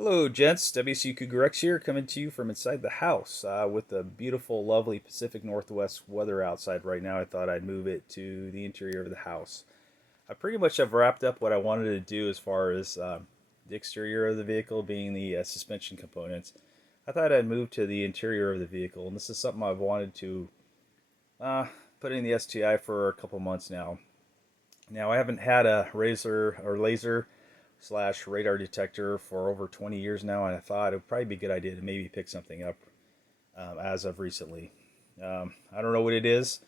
Hello, gents. WC Cougar X here, coming to you from inside the house with the beautiful, lovely Pacific Northwest weather outside right now. I thought I'd move it to the interior of the house. I pretty much have wrapped up what I wanted to do as far as the exterior of the vehicle, being the suspension components. I thought I'd move to the interior of the vehicle, and this is something I've wanted to uh, put in the STI for a couple months now. Now, I haven't had a razor or laser slash radar detector for over 20 years now, and I thought it would probably be a good idea to maybe pick something up as of recently. I don't know what it is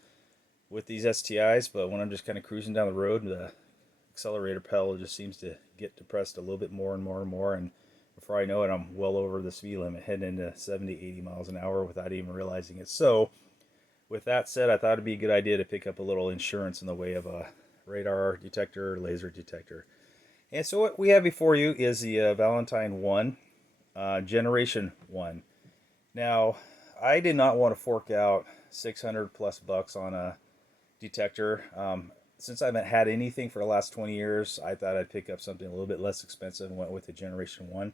with these STIs, but when I'm just kind of cruising down the road, the accelerator pedal just seems to get depressed a little bit more and more and more, and before I know it, I'm well over the speed limit, heading into 70, 80 miles an hour without even realizing it. So, with that said, I thought it'd be a good idea to pick up a little insurance in the way of a radar detector, laser detector. And so what we have before you is the Valentine 1, Generation 1. Now, I did not want to fork out 600 plus bucks on a detector. Since I haven't had anything for the last 20 years, I thought I'd pick up something a little bit less expensive and went with the Generation 1.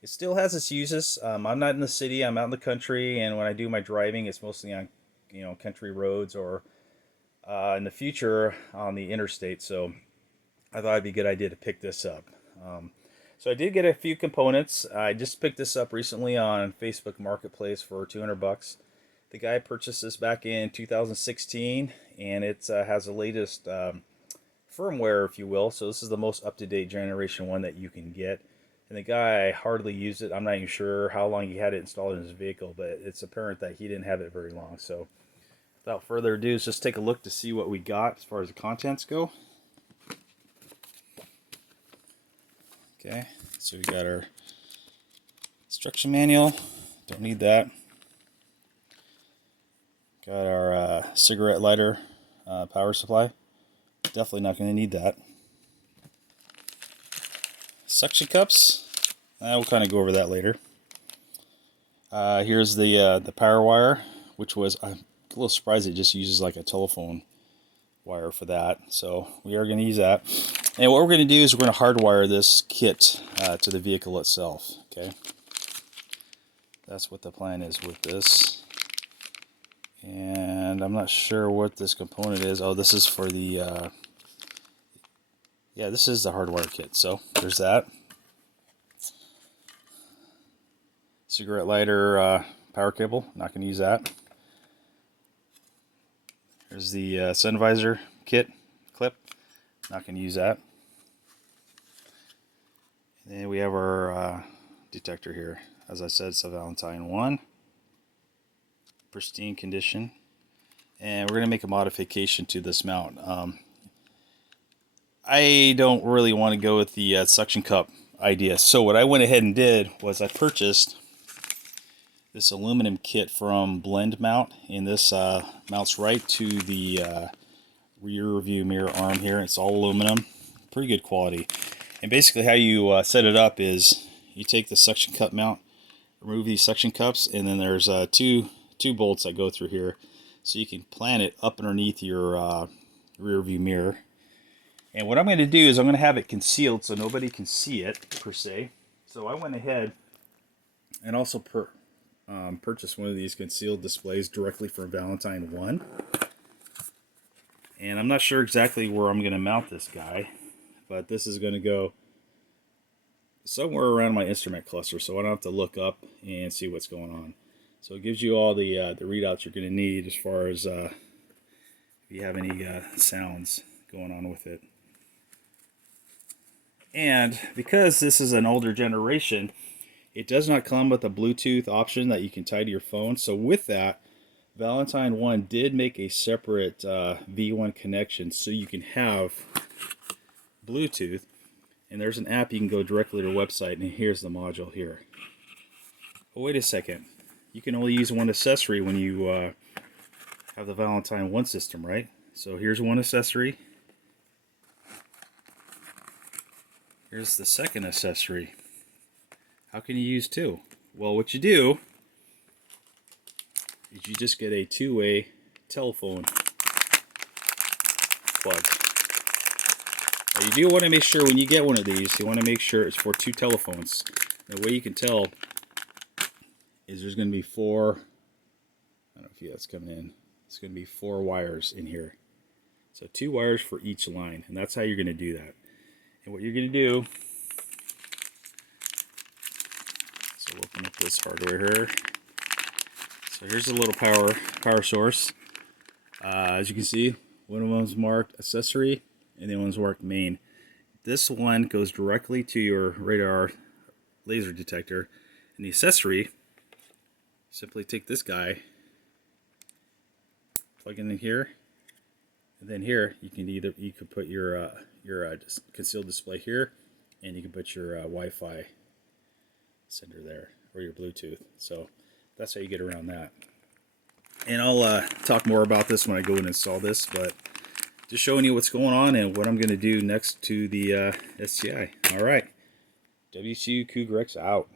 It still has its uses. I'm not in the city, I'm out in the country, and when I do my driving, it's mostly on country roads or in the future on the interstate. So I thought it'd be a good idea to pick this up. So I did get a few components. I just picked this up recently on Facebook Marketplace for 200 bucks. The guy purchased this back in 2016, and it has the latest firmware, if you will. So this is the most up-to-date Generation 1 that you can get. And the guy hardly used it. I'm not even sure how long he had it installed in his vehicle, but it's apparent that he didn't have it very long. So without further ado, let's just take a look to see what we got as far as the contents go. Okay, so we got our instruction manual. Don't need that. Got our cigarette lighter power supply. Definitely not going to need that. Suction cups. We'll kind of go over that later. Here's the power wire, which was I'm a little surprised it just uses like a telephone wire for that. So we are going to use that. And what we're going to do is we're going to hardwire this kit to the vehicle itself. Okay, that's what the plan is with this. And I'm not sure what this component is. Oh, this is for the yeah, this is the hardwire kit. So there's that. Cigarette lighter power cable. Not going to use that. There's the sun visor kit clip. Not going to use that. And then we have our detector here. As I said, it's a Valentine 1. Pristine condition. And we're going to make a modification to this mount. I don't really want to go with the suction cup idea. So what I went ahead and did was I purchased this aluminum kit from Blend Mount. And this mounts right to the rear view mirror arm here. It's all aluminum. Pretty good quality. And basically how you set it up is you take the suction cup mount, remove these suction cups, and then there's two bolts that go through here. So you can plant it up underneath your rear view mirror. And what I'm going to do is I'm going to have it concealed so nobody can see it, per se. So I went ahead and also purchased one of these concealed displays directly from Valentine 1. And I'm not sure exactly where I'm going to mount this guy, but this is going to go somewhere around my instrument cluster, so I don't have to look up and see what's going on. So it gives you all the readouts you're going to need as far as if you have any sounds going on with it. And because this is an older generation, it does not come with a Bluetooth option that you can tie to your phone. So with that, Valentine 1 did make a separate V1 connection so you can have Bluetooth. And there's an app you can go directly to their website, and here's the module here. Oh, wait a second. You can only use one accessory when you have the Valentine 1 system, right? So here's one accessory. Here's the second accessory. How can you use two? Well, what you do is you just get a two-way telephone plug. Now you do want to make sure when you get one of these, you want to make sure it's for two telephones. The way you can tell is there's going to be four, I don't know if that's coming in, it's going to be 4 wires in here. So 2 wires for each line, and that's how you're going to do that. And what you're going to do, so we'll open up this hardware here. So here's a little power source. As you can see, one of them's marked accessory and the other one's marked main. This one goes directly to your radar laser detector, and the accessory, simply take this guy, plug it in here, and then here you could put your concealed display here, and you can put your Wi-Fi sender there, or your Bluetooth. So that's how you get around that. And I'll talk more about this when I go and install this, but just showing you what's going on and what I'm going to do next to the STI. All right, WCU Cougar X out.